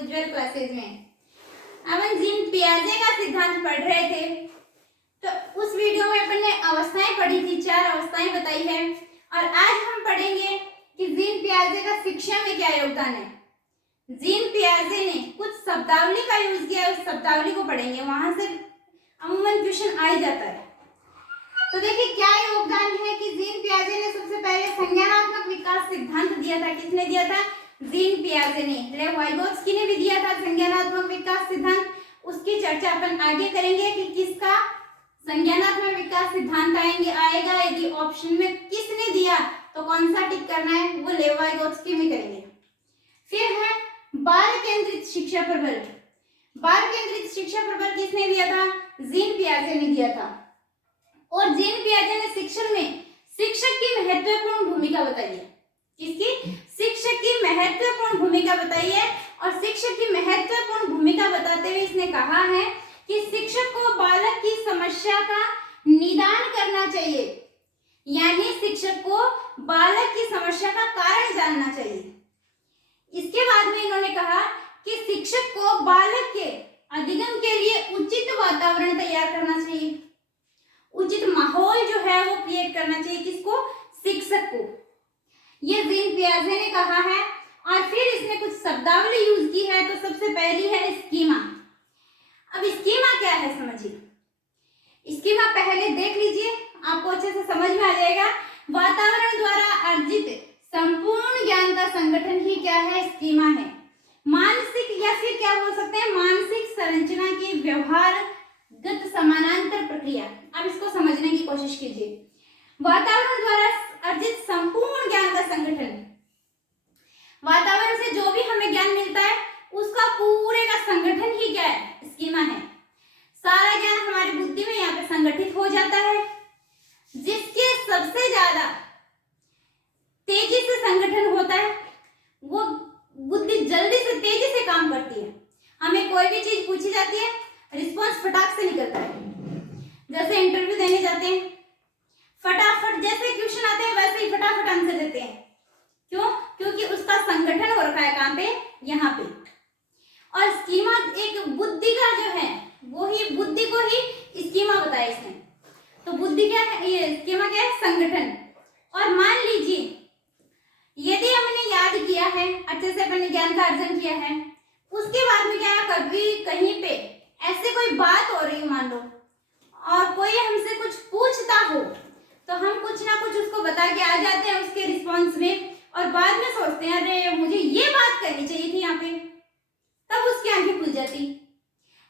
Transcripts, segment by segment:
उज्जवल classes में अपन gene पियाजे का सिद्धांत पढ़ रहे थे। तो उस वीडियो में अपन ने अवस्थाएं पढ़ी थी, 4 अवस्थाएं बताई है। और आज हम पढ़ेंगे कि जीन पियाजे का शिक्षा में क्या योगदान है। जीन पियाजे ने कुछ शब्दावली का यूज किया, उस शब्दावली को पढ़ेंगे, वहां से अमूमन क्वेश्चन आ ही जाता है। तो देखिए क्या योगदान है कि जीन पियाजे ने सबसे पहले संज्ञानात्मक विकास सिद्धांत दिया था। किसने दिया था? जीन पियाजे ने। लेव वाइगोत्स्की ने भी दिया था संज्ञानात्मक विकास सिद्धांत। उसकी चर्चा अपन आगे करेंगे कि किसका संज्ञानात्मक विकास सिद्धांत आएगा। यदि ऑप्शन में किसने दिया तो कौन सा टिक करना है, वो लेव वाइगोत्स्की में करेंगे। फिर है बाल केंद्रित शिक्षा प्रबल। बाल केंद्रित शिक्षा प्रबल किसने दिया था? जीन पियाजे ने दिया था। और जीन पियाजे ने शिक्षण में शिक्षक की महत्वपूर्ण भूमिका बताई है। किसकी? शिक्षक की महत्वपूर्ण भूमिका बताई है। और शिक्षक की महत्वपूर्ण भूमिका बताते हुए इसने कहा है कि शिक्षक को बालक की समस्या का निदान करना चाहिए, यानी शिक्षक को बालक की समस्या का कारण जानना चाहिए। इसके बाद में इन्होंने कहा कि शिक्षक को बालक के अधिगम के लिए उचित वातावरण तैयार करना चाहिए, उचित माहौल जो है वो क्रिएट करना चाहिए। किसको? शिक्षक को। ये जीन पियाजे ने कहा है। और फिर इसने कुछ शब्दावली यूज की है। तो सबसे पहली है स्कीमा। अब स्कीमा क्या है समझिए। स्कीमा पहले देख लीजिए, आपको अच्छे से समझ में आ जाएगा। वातावरण द्वारा अर्जित संपूर्ण ज्ञान का संगठन ही क्या है? स्कीमा है। मानसिक या फिर क्या बोल सकते हैं, मानसिक संरचना की व्यवहारगत समानांतर प्रक्रिया। अब इसको समझने की कोशिश कीजिए। वातावरण द्वारा अर्जित संपूर्ण ज्ञान का संगठन, वातावरण से जो भी हमें ज्ञान मिलता है उसका पूरे का संगठन ही क्या है? स्कीमा है। सारा ज्ञान हमारी बुद्धि में यहाँ पे संगठित हो जाता है। जिसके सबसे ज्यादा तेजी से संगठन होता है वो बुद्धि जल्दी से तेजी से काम करती है। हमें कोई भी चीज पूछी जाती है, रिस्पॉन्स फटाक से निकलता है। जैसे इंटरव्यू देने जाते हैं, फटाफट जैसे क्वेश्चन आते हैं वैसे ही फटाफट आंसर देते हैं। क्यों? क्योंकि उसका संगठन हो रखा है कहाँ पे? यहाँ पे। और स्कीमा एक बुद्धि का जो है वो ही बुद्धि को ही स्कीमा बताया इसने। तो बुद्धि क्या है? ये स्कीमा क्या है? संगठन। और मान लीजिए यदि हमने याद किया है, अच्छे से अपने ज्ञान का अर्जन किया है, उसके बाद में क्या है, कभी कहीं पे ऐसे कोई बात हो रही मान लो और कोई हमसे कुछ पूछता हो तो हम कुछ ना कुछ उसको बता के आ जाते हैं उसके रिस्पॉन्स में। और बाद में सोचते हैं अरे मुझे ये बात करनी चाहिए थी यहाँ पे, तब उसकी आंखें खुल जाती।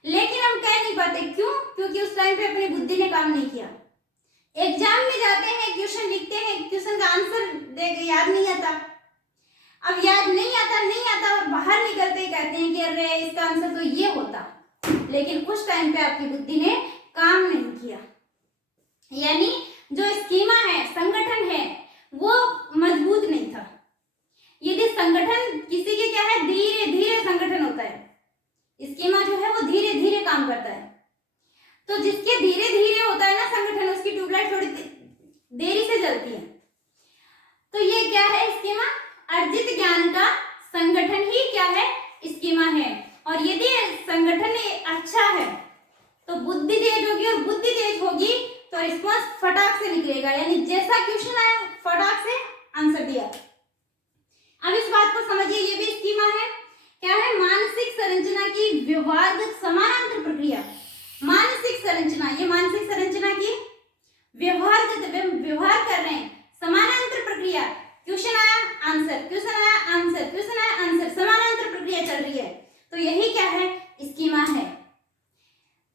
लेकिन हम कह नहीं पाते। क्यों? क्योंकि उस टाइम पे अपनी बुद्धि ने काम नहीं किया। एग्जाम में जाते हैं, क्वेश्चन लिखते हैं, क्वेश्चन का आंसर देके याद नहीं आता। अब याद नहीं आता और बाहर निकलते ही कहते हैं कि अरे इसका आंसर तो ये होता। लेकिन उस टाइम पे आपकी बुद्धि ने काम नहीं किया। यानी जो स्कीमा है, संगठन है, वो मजबूत नहीं था। यदि संगठन किसी के क्या है, धीरे धीरे संगठन होता है। स्कीमा जो है वो धीरे धीरे काम करता है। तो जिसके धीरे धीरे होता है ना संगठन, उसकी ट्यूबलाइट थोड़ी देरी से जलती है। तो ये क्या है? स्कीमा। अर्जित ज्ञान का संगठन ही क्या है? स्कीमा है। और यदि संगठन अच्छा है तो बुद्धि तेज होगी, और बुद्धि तेज होगी तो रिस्पॉन्स फटाक से निकलेगा। यानी जैसा क्वेश्चन आया फटाक से आंसर दिया। अब इस बात को समझिए, ये भी स्कीमा है। क्या है? मानसिक संरचना की व्यवहारगत समानांतर प्रक्रिया। मानसिक संरचना, ये मानसिक संरचना की व्यवहार कर रहे हैं, समानांतर प्रक्रिया। क्वेश्चन आया आंसर, क्वेश्चन आया आंसर, क्वेश्चन आया आंसर, समानांतर प्रक्रिया चल रही है। तो यही क्या है? स्कीमा है।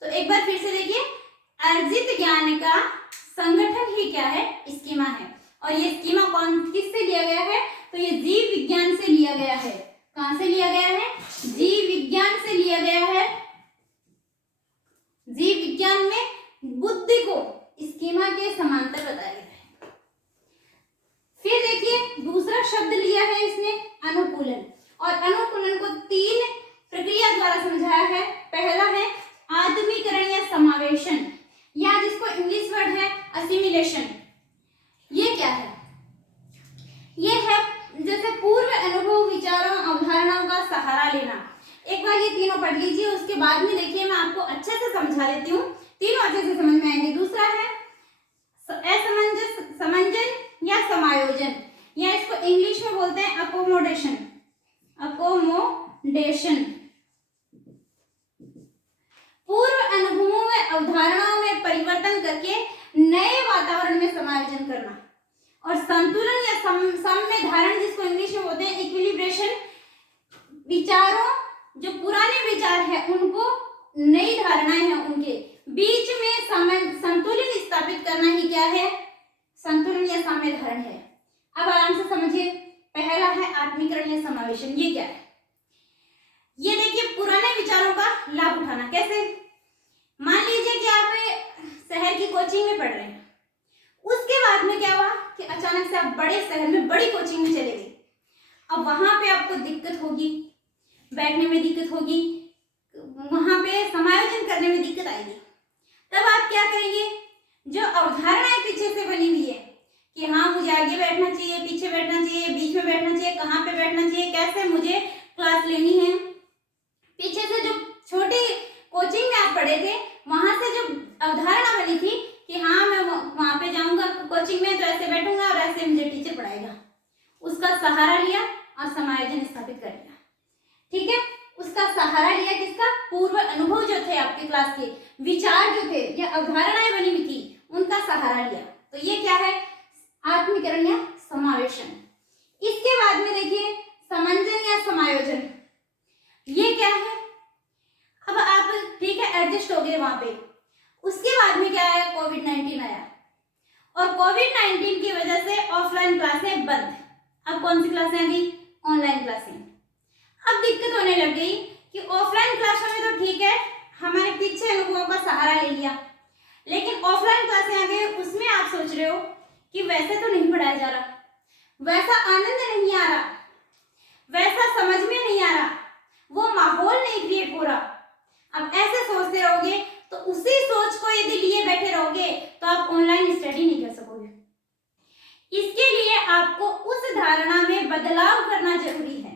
तो एक बार फिर से देखिए, अर्जित ज्ञान का संगठन ही क्या है? स्कीमा है। और ये स्कीमा किससे लिया गया है? तो ये जीव विज्ञान से लिया गया है। कहां से लिया गया है? जीव विज्ञान से लिया गया है। जीव विज्ञान में बुद्धि को स्कीमा के समांतर बताया गया है। फिर देखिए दूसरा शब्द लिया है इसने, अनुकूलन। और अनुकूलन को 3 प्रक्रिया द्वारा समझाया है। पहला है आत्मीकरण या समावेशन, या जिसको इंग्लिश वर्ड है असिमिलेशन। ये क्या है? ये है जैसे पूर्व अनुभव, विचारों, अवधारणाओं का सहारा लेना। बार ये तीनों पढ़ लीजिए, उसके बाद में देखिए मैं आपको अच्छे से समझा देती हूँ, तीनों अच्छे से समझ में आएंगे। दूसरा है असमंजस, समंजन या समायोजन, या इसको इंग्लिश में बोलते हैं अकोमोडेशन। अकोमोडेशन पूर्व अनुभवों व अवधारणाओं में परिवर्तन करके नए वातावरण में समायोजन करना। और संतुलन या साम्य धारण, जिसको इंग्लिश में बोलते हैं इक्विलिब्रेशन, विचारों, जो पुराने विचार है उनको, नई धारणाएं हैं उनके बीच में संतुलन स्थापित करना ही क्या है, संतुलन या साम्य धारण है। अब आराम से समझिए। पहला है आत्मीकरण या समावेशन। ये क्या है? ये देखिए पुराने विचारों का लाभ उठाना। कैसे? मान लीजिए कि आप शहर की कोचिंग में पढ़ रहे हैं, उसके बाद में क्या हुआ कि अचानक से आप बड़े शहर में बड़ी कोचिंग में चले गए। अब वहां पे आपको दिक्कत होगी, बैठने में दिक्कत होगी, वहां पे समायोजन करने में दिक्कत आएगी। तब आप क्या करेंगे? जो अवधारणाएं पीछे से बनी हुई है कि हाँ मुझे आगे बैठना चाहिए, पीछे बैठना चाहिए, बीच में बैठना चाहिए, कहाँ पे बैठना चाहिए, कैसे मुझे क्लास लेनी है, पीछे से जो छोटी कोचिंग में आप पढ़े थे वहां से जो अवधारणा बनी थी कि हाँ मैं वहां पे जाऊंगा कोचिंग में तो ऐसे बैठूंगा और ऐसे मुझे टीचर पढ़ाएगा, उसका सहारा लिया और समायोजन स्थापित कर लिया। ठीक है, उसका सहारा लिया किसका? पूर्व अनुभव जो थे आपके क्लास के, विचार जो थे या अवधारणाएं बनी हुई थी, उनका सहारा लिया। तो ये क्या है? आत्मीकरण या समावेशन। इसके बाद में देखिए समंजन या समायोजन। ये क्या है? अब आप ठीक है एडजस्ट हो गए वहां पे। उसके बाद में क्या आया? कोविड-19 आया और कोविड-19 की वजह से ऑफलाइन क्लासें बंद। अब कौन सी क्लासें आ गई? ऑनलाइन क्लासें। अब दिक्कत होने लग गई कि ऑफलाइन क्लासों में तो ठीक है हमारे पीछे अनुभवों का सहारा ले लिया, लेकिन ऑफलाइन क्लासें आ गई, उसमें आप सोच रहे हो कि वैसे तो नहीं पढ़ाया जा रहा, वैसा आनंद नहीं आ रहा, वैसा समझ में नहीं आ रहा, वो माहौल नहीं क्रिएट हो रहा। अब ऐसे सोचते रहोगे तो उसी सोच को यदि लिए बैठे रहोगे तो आप ऑनलाइन स्टडी नहीं कर सकोगे। इसके लिए आपको उस धारणा में बदलाव करना जरूरी है।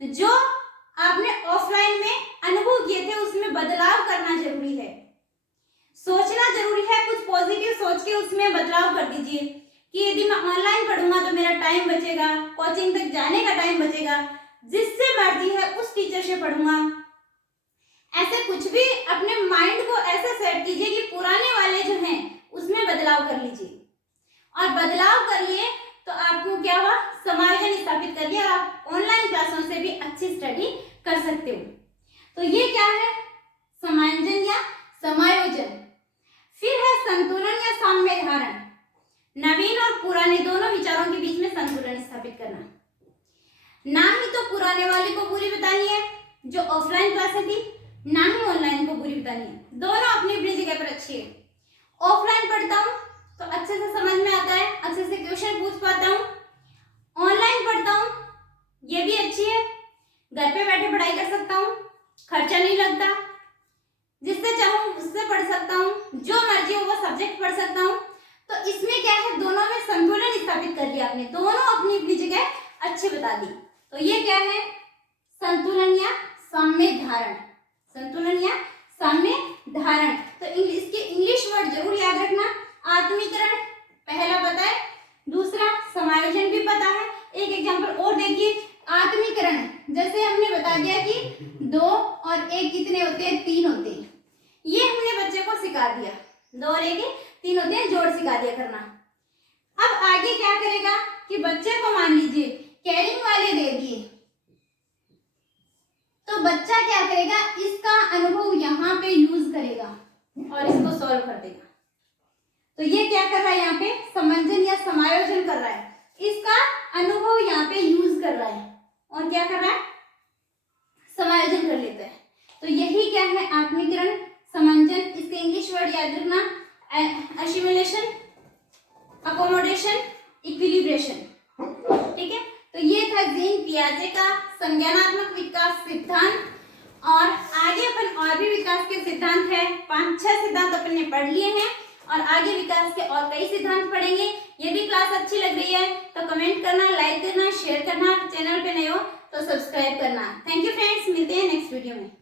जो आपने ऑफलाइन में अनुभव किए थे उसमें बदलाव करना जरूरी है, सोचना जरूरी है। कुछ पॉजिटिव सोच के उसमें बदलाव कर दीजिए कि यदि मैं ऑनलाइन पढ़ूंगा तो मेरा टाइम बचेगा, कोचिंग तक जाने का टाइम बचेगा, जिससे मर्जी है उस टीचर से पढ़ूंगा। ऐसे कुछ भी अपने माइंड को ऐसे सेट कीजिए कि पुराने वाले जो हैं उसमें बदलाव कर लीजिए, और बदलाव कर लिए तो आपको क्या हुआ? समायोजन स्थापित कर लिया और आप ऑनलाइन क्लासों से भी अच्छी स्टडी कर सकते हो। तो ये क्या है? समायोजन या समायोजन। फिर है संतुलन या साम्य धारण। नवीन और पुराने दोनों विचारों के बीच में संतुलन स्थापित करना। ना ही तो पुराने वाले को बुरी बतानी है जो ऑफलाइन क्लासें थी, ना ही ऑनलाइन को बुरी बतानी है, दोनों अपनी अपनी जगह पर अच्छी है। ऑफलाइन पढ़ता हूँ तो अच्छे से समझ में आता है, अच्छे से क्वेश्चन पूछ पाता हूँ। ऑनलाइन पढ़ता हूँ ये भी अच्छी है, घर पे बैठे पढ़ाई कर सकता हूँ, खर्चा नहीं लगता, जिससे चाहूँ उससे पढ़ सकता हूँ, जो मर्जी हो वो सब्जेक्ट पढ़ सकता हूँ। तो इसमें क्या है? दोनों में संतुलन स्थापित कर लिया आपने, दोनों अपनी अपनी जगह अच्छी बता दी। तो ये क्या है? संतुलन या साम्य धारण। संतुलन या साम्य धारण। तो इसके इंग्लिश वर्ड जरूर याद रखना। आत्मीकरण पहला पता है, दूसरा समायोजन भी पता है। एक एग्जांपल और देखिए, आत्मीकरण जैसे हमने बता दिया कि 2 और 1 कितने होते हैं? 3 होते हैं। ये हमने बच्चे को सिखा दिया, 2 और 1 3 होते हैं, जोड़ सिखा दिया करना। अब आगे क्या करेगा कि बच्चे को मान लीजिए कैरिंग वाले दे दिए, तो बच्चा क्या करेगा? इसका अनुभव यहाँ पे यूज करेगा और इसको सॉल्व कर देगा। तो ये क्या कर रहा है? यहाँ पे समंजन या समायोजन कर रहा है, इसका अनुभव यहाँ पे यूज कर रहा है और क्या कर रहा है? समायोजन कर लेता है। तो यही क्या है? आत्मीकरण, समंजन। इसके इंग्लिश वर्ड याद रखना, एसिमिलेशन, अकोमोडेशन, इक्विलिब्रेशन। ठीक है, तो ये था जीन पियाजे का संज्ञानात्मक विकास सिद्धांत। और आगे अपन और भी विकास के सिद्धांत है, 5-6 सिद्धांत अपन ने पढ़ लिए हैं और आगे विकास के और कई सिद्धांत पढ़ेंगे। यदि क्लास अच्छी लग रही है तो कमेंट करना, लाइक करना, शेयर करना, चैनल पे नए हो तो सब्सक्राइब करना। थैंक यू फ्रेंड्स, मिलते हैं नेक्स्ट नेक्स्ट वीडियो में।